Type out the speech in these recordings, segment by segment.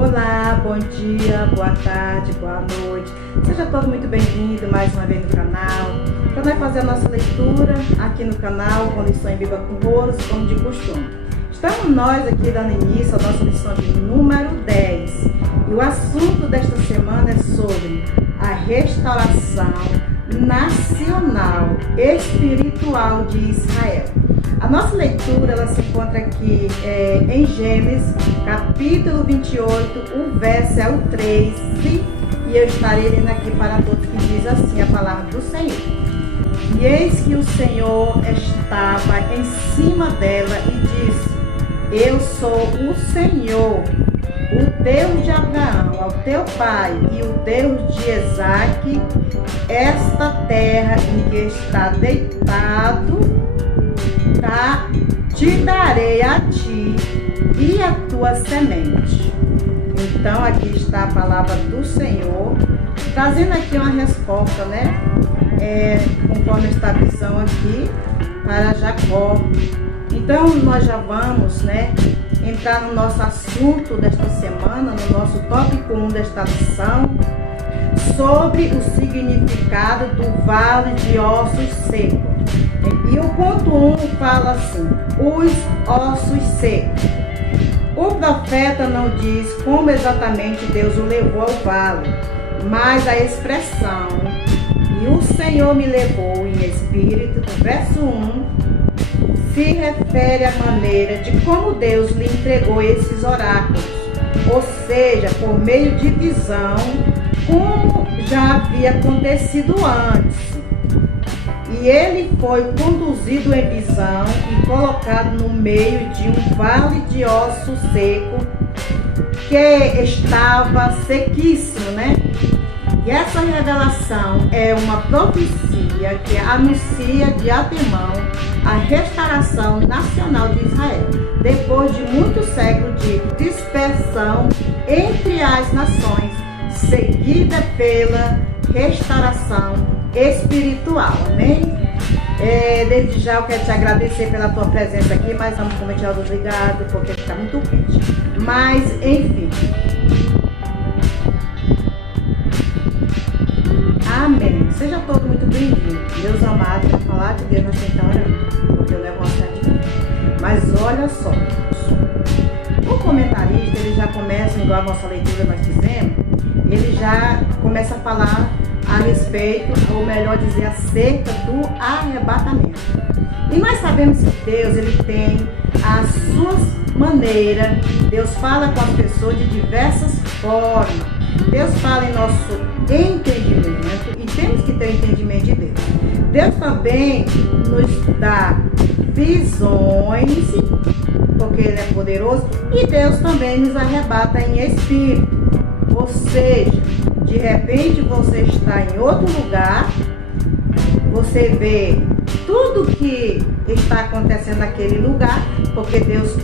Olá, bom dia, boa tarde, boa noite. Seja todo muito bem-vindo mais uma vez no canal. Para nós fazer a nossa leitura aqui no canal com lição em Bíblia com Rolos, como de costume. Estamos nós aqui dando início à nossa lição de número 10. E o assunto desta semana é sobre a restauração nacional espiritual de Israel. A nossa leitura ela se encontra aqui em Gênesis, capítulo 28, o verso é o 13, e eu estarei lendo aqui para todos, que diz assim a palavra do Senhor. E eis que o Senhor estava em cima dela e disse: Eu sou o Senhor, o Deus de Abraão, ao teu pai, e o Deus de Isaque. Esta terra em que está deitado, te darei a ti e a tua semente. Então aqui está a palavra do Senhor, trazendo aqui uma resposta, conforme esta visão aqui, para Jacó. Então nós já vamos, entrar no nosso assunto desta semana, no nosso tópico 1 desta lição, sobre o significado do vale de ossos secos. E o ponto 1 fala assim: os ossos secos. O profeta não diz como exatamente Deus o levou ao vale, mas a expressão "e o Senhor me levou em espírito", do verso 1, se refere à maneira de como Deus lhe entregou esses oráculos, ou seja, por meio de visão, como já havia acontecido antes. E ele foi conduzido em visão e colocado no meio de um vale de osso seco que estava sequíssimo, E essa revelação é uma profecia que anuncia de antemão a restauração nacional de Israel, depois de muitos séculos de dispersão entre as nações, seguida pela restauração espiritual, amém? Desde já eu quero te agradecer pela tua presença aqui, mas vamos começar obrigado, porque está muito quente. Mas, enfim. Amém. Seja todo muito bem-vindo. Deus amado, para falar de Deus, nós temos que estar orando, porque o negócio é difícil. Mas olha só, o comentarista, ele já começa, igual a nossa leitura nós fizemos, ele já começa a falar a respeito, ou melhor dizer, acerca do arrebatamento. E nós sabemos que Deus, ele tem as suas maneiras. Deus fala com as pessoas de diversas formas. Deus fala em nosso entendimento e temos que ter o entendimento de Deus. Deus também nos dá visões, porque Ele é poderoso, e Deus também nos arrebata em espírito. Ou seja, de repente você está em outro lugar, você vê tudo que está acontecendo naquele lugar, porque Deus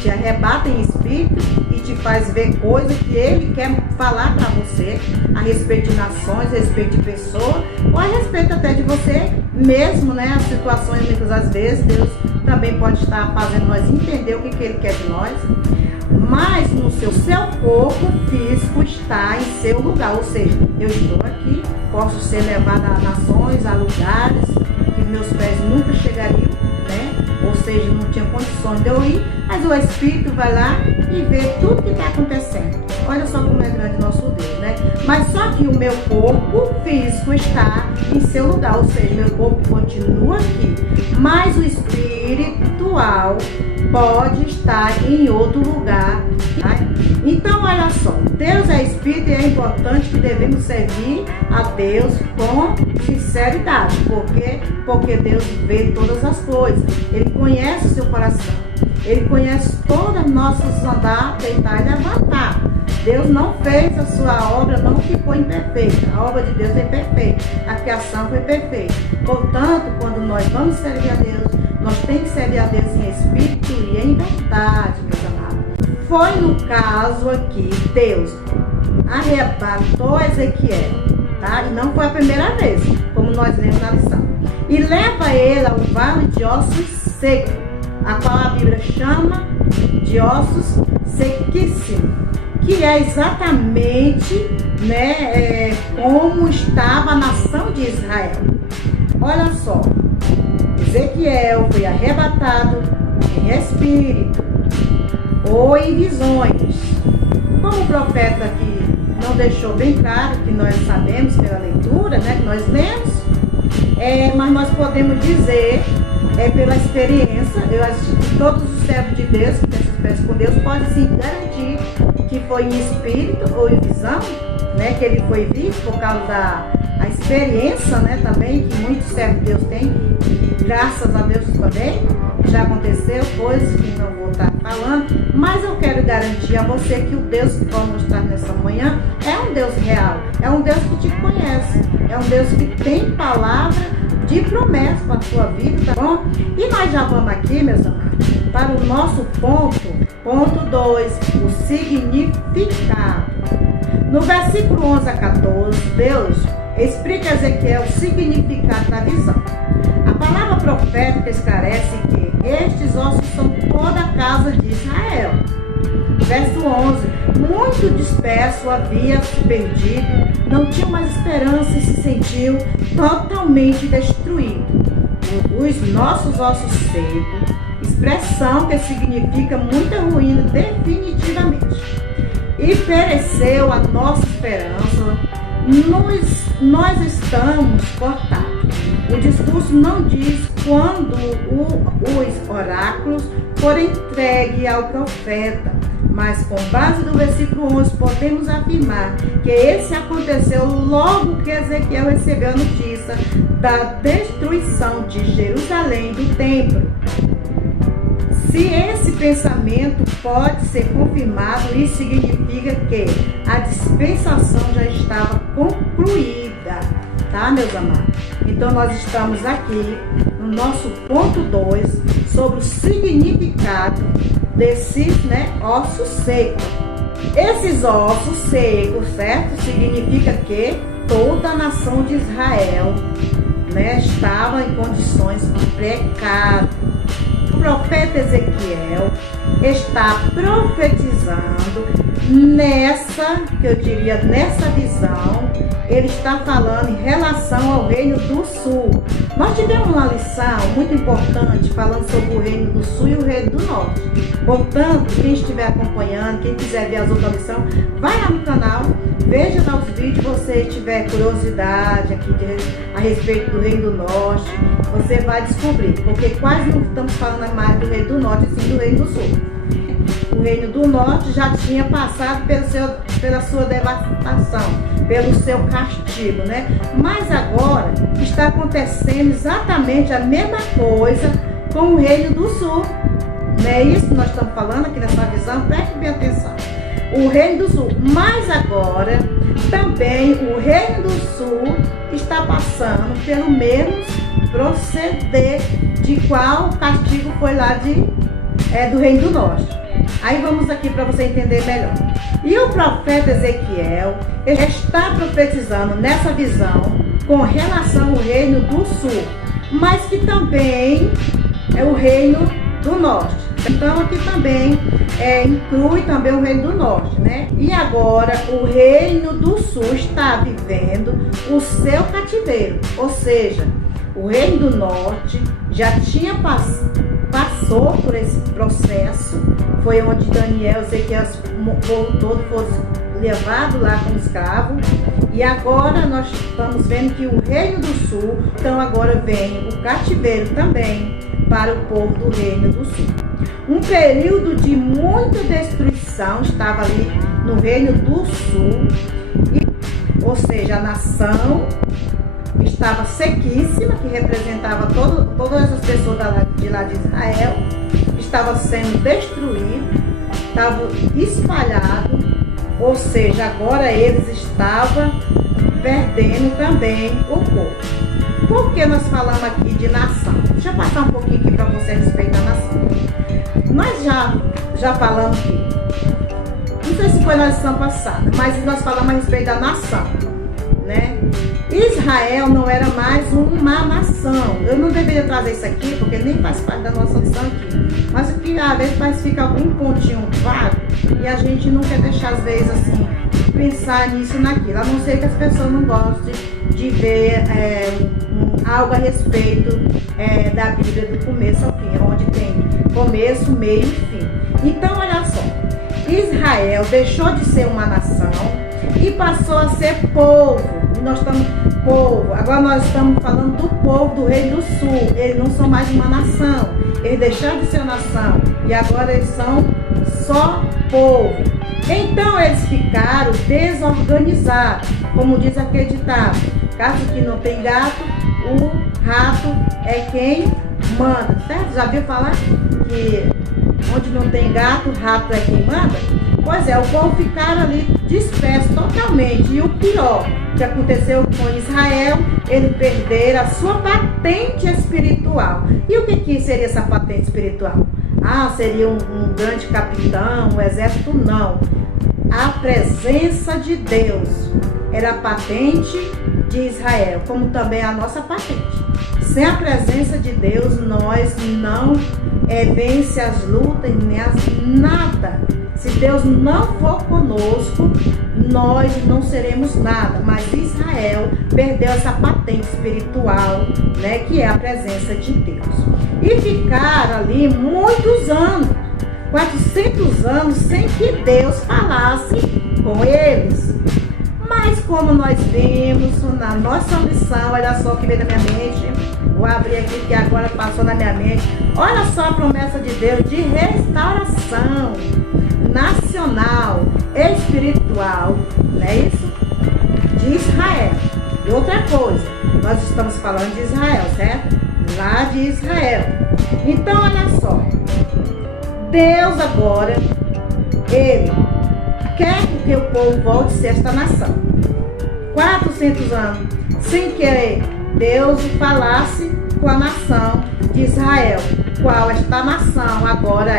te arrebata em espírito e te faz ver coisas que Ele quer falar para você a respeito de nações, a respeito de pessoas, ou a respeito até de você mesmo, As situações, muitas das vezes, Deus também pode estar fazendo nós entender o que Ele quer de nós. Mas no seu corpo físico está em seu lugar, ou seja, eu estou aqui, posso ser levado a nações, a lugares que meus pés nunca chegariam, ou seja, não tinha condições de eu ir, mas o Espírito vai lá e vê tudo que está acontecendo. Olha só como é grande nosso Deus, Mas só que o meu corpo físico está em seu lugar, ou seja, meu corpo continua aqui, mas o espiritual pode estar em outro lugar. Então, olha só, Deus é Espírito e é importante que devemos servir a Deus com sinceridade. Por quê? Porque Deus vê todas as coisas. Ele conhece o seu coração. Ele conhece todas as nossas andar, deitar e levantar. Deus não fez a sua obra, não ficou imperfeita. A obra de Deus é perfeita. A criação foi perfeita. Portanto, quando nós vamos servir a Deus, nós temos que servir a Deus em espírito e em verdade, meus amados. Foi no caso aqui, Deus arrebatou Ezequiel, E não foi a primeira vez, como nós lemos na lição. E leva ele ao vale de ossos secos. a qual a Bíblia chama de ossos sequíssimos, que é exatamente, né, como estava a nação de Israel. Olha só, Ezequiel foi arrebatado em espírito ou em visões. Como o profeta aqui não deixou bem claro, que nós sabemos pela leitura, né, que nós lemos, mas nós podemos dizer, pela experiência, eu acho que todos os servos de Deus que têm essa experiência com Deus podem sim garantir que foi em espírito ou em visão, né, que ele foi visto por causa da experiência, né, também, que muitos servos de Deus têm, e graças a Deus também, já aconteceu coisas que não vou estar falando, mas eu quero garantir a você que o Deus que vou mostrar nessa manhã é um Deus real, é um Deus que te conhece, é um Deus que tem palavra de promessa para a sua vida, tá bom? E nós já vamos aqui, meus amados, para o nosso ponto 2, o significado. No versículo 11 a 14, Deus explica a Ezequiel o significado da visão. A palavra profética esclarece que estes ossos são toda a casa de Israel. Verso 11, muito disperso havia se perdido, não tinha mais esperança e se sentiu totalmente destruído. Os nossos ossos secos, expressão que significa muita ruína definitivamente. E pereceu a nossa esperança, nós estamos cortados. O discurso não diz quando os oráculos foram entregues ao profeta, mas com base no versículo 11 podemos afirmar que esse aconteceu logo que Ezequiel recebeu a notícia da destruição de Jerusalém, do templo. Se esse pensamento pode ser confirmado, isso significa que a dispensação já estava concluída, tá, meus amados? Então nós estamos aqui no nosso ponto 2 sobre o significado desses, né, ossos secos. Esses ossos secos, certo? Significa que toda a nação de Israel, né, estava em condições precárias. O profeta Ezequiel está profetizando nessa visão, ele está falando em relação ao reino do sul. Nós tivemos uma lição muito importante falando sobre o reino do sul e o reino do norte. Portanto, quem estiver acompanhando, quem quiser ver as outras lições, vai lá no canal, veja lá os vídeos, se você tiver curiosidade aqui a respeito do reino do norte, você vai descobrir, porque quase não estamos falando mais do reino do norte, sim do reino do sul. O reino do norte já tinha passado pela sua devastação, pelo seu castigo, né? Mas agora está acontecendo exatamente a mesma coisa com o reino do sul. Não é isso que nós estamos falando aqui nessa visão? Preste bem atenção. O reino do sul, mas agora também o reino do sul está passando pelo mesmo proceder de qual o castigo foi lá do reino do norte. Aí vamos aqui para você entender melhor. E o profeta Ezequiel está profetizando nessa visão com relação ao reino do sul, mas que também é o reino do norte. Então aqui também inclui também o reino do norte, né? E agora o reino do sul está vivendo o seu cativeiro, ou seja, o reino do norte já tinha passou por esse processo, foi onde Daniel, Ezequiel, o povo todo fosse levado lá como escravo, e agora nós estamos vendo que o reino do sul, então agora vem o cativeiro também para o povo do reino do sul. Um período de muita destruição estava ali no reino do sul, ou seja, a nação estava sequíssima, que representava todas essas pessoas de lá de Israel, estava sendo destruído, estava espalhado, ou seja, agora eles estavam perdendo também o povo. Por que nós falamos aqui de nação? Deixa eu passar um pouquinho aqui para você a respeito da nação. Nós já falamos aqui, não sei se foi na lição passada, mas nós falamos a respeito da nação. né? Israel não era mais uma nação. Eu não deveria trazer isso aqui, porque nem faz parte da nossa lição aqui. Mas o que às vezes fica algum pontinho vago e a gente não quer deixar, às vezes, assim, pensar nisso, naquilo. A não ser que as pessoas não gostem de ver algo a respeito da Bíblia do começo ao fim, onde tem começo, meio e fim. Então, olha só. Israel deixou de ser uma nação e passou a ser povo. Nós estamos povo. Agora nós estamos falando do povo do Reino do Sul. Eles não são mais uma nação. Eles deixaram de ser nação e agora eles são só povo. Então eles ficaram desorganizados. Como diz aquele ditado: caso que não tem gato, o rato é quem manda. Certo? Já viu falar que onde não tem gato, o rato é quem manda? Pois é, o povo ficaram ali disperso totalmente. E o pior que aconteceu com Israel, eles perderam a sua patente espiritual. E o que seria essa patente espiritual? Seria um grande capitão, um exército? Não. A presença de Deus era a patente de Israel, como também a nossa patente. Sem a presença de Deus, nós não vence as lutas, nem nada. Se Deus não for conosco, nós não seremos nada. Mas Israel perdeu essa patente espiritual, né, que é a presença de Deus. E ficaram ali muitos anos, 400 anos, sem que Deus falasse com eles. Mas como nós vimos na nossa lição, olha só o que veio na minha mente. Vou abrir aqui que agora passou na minha mente. Olha só a promessa de Deus de restauração nacional, espiritual, não é isso? De Israel. E outra coisa, nós estamos falando de Israel, certo? Lá de Israel. Então, olha só. Deus agora, Ele quer que o povo volte a ser esta nação. 400 anos, sem que Deus falasse com a nação de Israel. Qual esta nação agora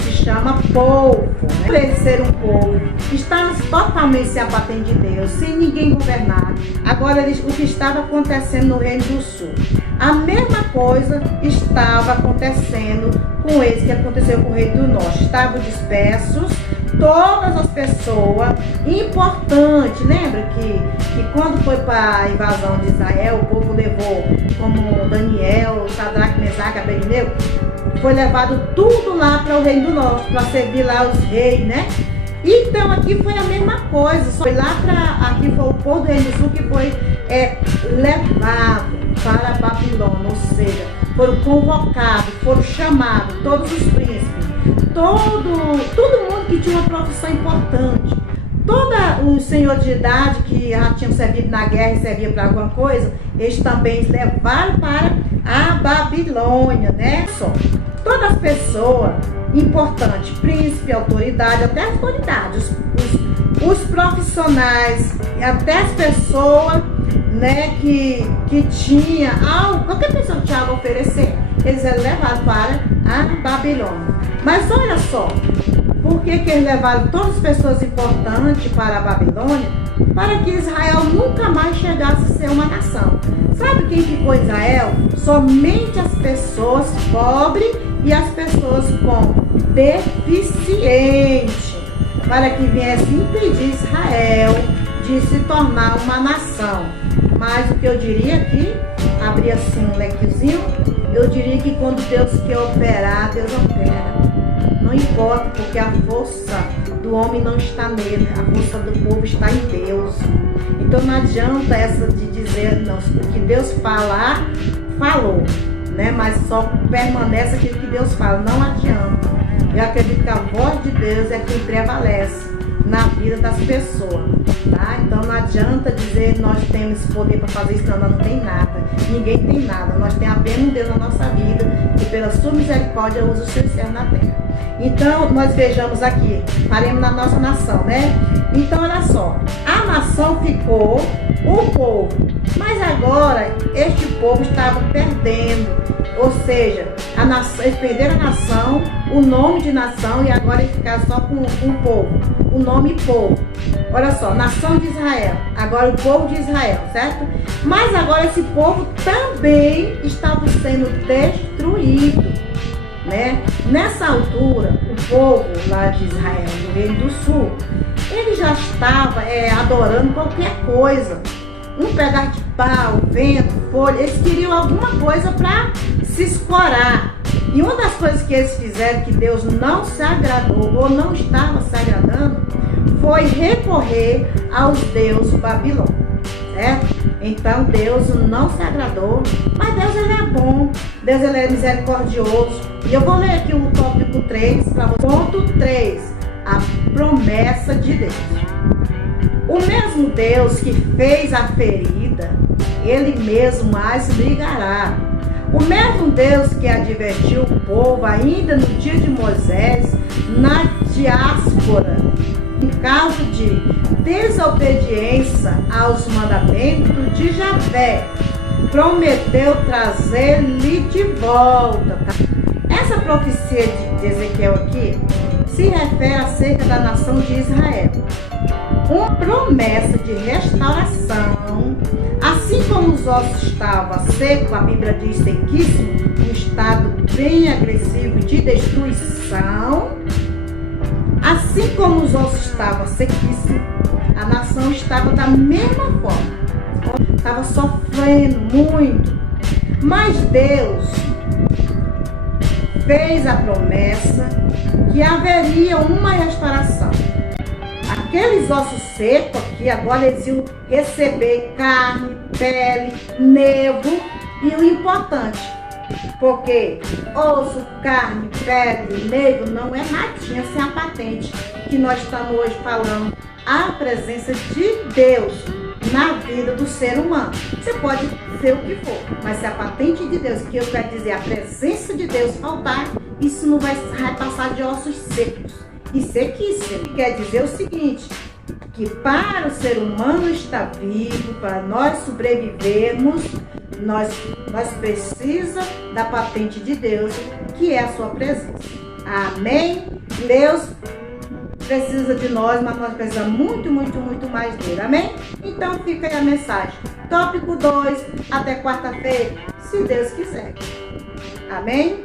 se chama povo. Né? Por ele ser um povo, estamos totalmente sem a patente de Deus, sem ninguém governar. Agora, o que estava acontecendo no Reino do Sul, a mesma coisa estava acontecendo com eles que aconteceu com o Reino do Norte. Estavam dispersos, todas as pessoas importantes. Lembra que quando foi para a invasão de Israel, o povo levou, como Daniel, Sadraque, Mesaque, Abednego, foi levado tudo lá para o Reino do Norte, para servir lá os reis, né? Então aqui foi a mesma coisa, foi lá para, aqui foi o povo do Reino do Sul que foi levado para a Babilônia, ou seja, foram convocados, foram chamados, todos os príncipes, todo mundo que tinha uma profissão importante, todo o senhor de idade que já tinham servido na guerra e servia para alguma coisa, eles também levaram para a Babilônia, né? Só todas as pessoas importantes, príncipe, autoridade, até as autoridades, os profissionais, até as pessoas, né, que tinha algo, qualquer pessoa que tinha algo a oferecer, eles eram levados para a Babilônia. Mas olha só, por que eles levaram todas as pessoas importantes para a Babilônia? Para que Israel nunca mais chegasse a ser uma nação. Sabe quem ficou em Israel? Somente as pessoas pobres e as pessoas com deficiente, para que viesse impedir Israel de se tornar uma nação. Mas o que eu diria aqui, abrir assim um lequezinho, eu diria que quando Deus quer operar, Deus opera. Não importa, porque a força do homem não está nele, a força do povo está em Deus. Então não adianta essa de dizer, não, o que Deus falar, falou, né? Mas só permanece aquilo que Deus fala, não adianta. Eu acredito que a voz de Deus é quem prevalece na vida das pessoas, tá? Então não adianta dizer nós temos esse poder para fazer isso, não tem nada, ninguém tem nada, nós temos apenas um Deus na nossa vida que pela sua misericórdia usa os seus servos na terra. Então nós vejamos aqui, faremos na nossa nação, né? Então olha só, a nação ficou o povo, mas agora este povo estava perdendo Ou seja, eles perderam a nação, o nome de nação, e agora eles ficaram só com o povo, o nome povo. Olha só, nação de Israel, agora o povo de Israel, certo? Mas agora esse povo também estava sendo destruído, né? Nessa altura, o povo lá de Israel, do Reino do Sul, ele já estava adorando qualquer coisa. Um pedaço de pau, vento, folha, eles queriam alguma coisa para se escorar. E uma das coisas que eles fizeram que Deus não se agradou ou não estava se agradando foi recorrer aos deuses babilônicos, certo? Então Deus não se agradou, mas Deus ele é bom, Deus ele é misericordioso. E eu vou ler aqui o tópico 3 para você. Ponto 3, a promessa de Deus. O mesmo Deus que fez a ferida, ele mesmo as ligará. O mesmo Deus que advertiu o povo ainda no dia de Moisés, na diáspora, em caso de desobediência aos mandamentos de Javé, prometeu trazer-lhe de volta. Essa profecia de Ezequiel aqui se refere acerca da nação de Israel. Uma promessa de restauração, assim como os ossos estavam secos, a Bíblia diz sequíssimo, um estado bem agressivo de destruição, assim como os ossos estavam sequíssimos, a nação estava da mesma forma, estava sofrendo muito, mas Deus fez a promessa que haveria uma restauração. Aqueles ossos secos aqui, agora eles iam receber carne, pele, nervo e o importante, porque osso, carne, pele, nervo não é nadinha sem a patente que nós estamos hoje falando, a presença de Deus na vida do ser humano. Você pode ser o que for, mas se a patente de Deus, que eu quero dizer, a presença de Deus faltar, isso não vai passar de ossos secos e sequíssimo. Quer dizer o seguinte, que para o ser humano estar vivo, para nós sobrevivermos, nós precisamos da patente de Deus, que é a sua presença. Amém? Deus precisa de nós, mas nós precisamos muito, muito, muito mais dele. Amém? Então fica aí a mensagem. Tópico 2, até quarta-feira, se Deus quiser. Amém?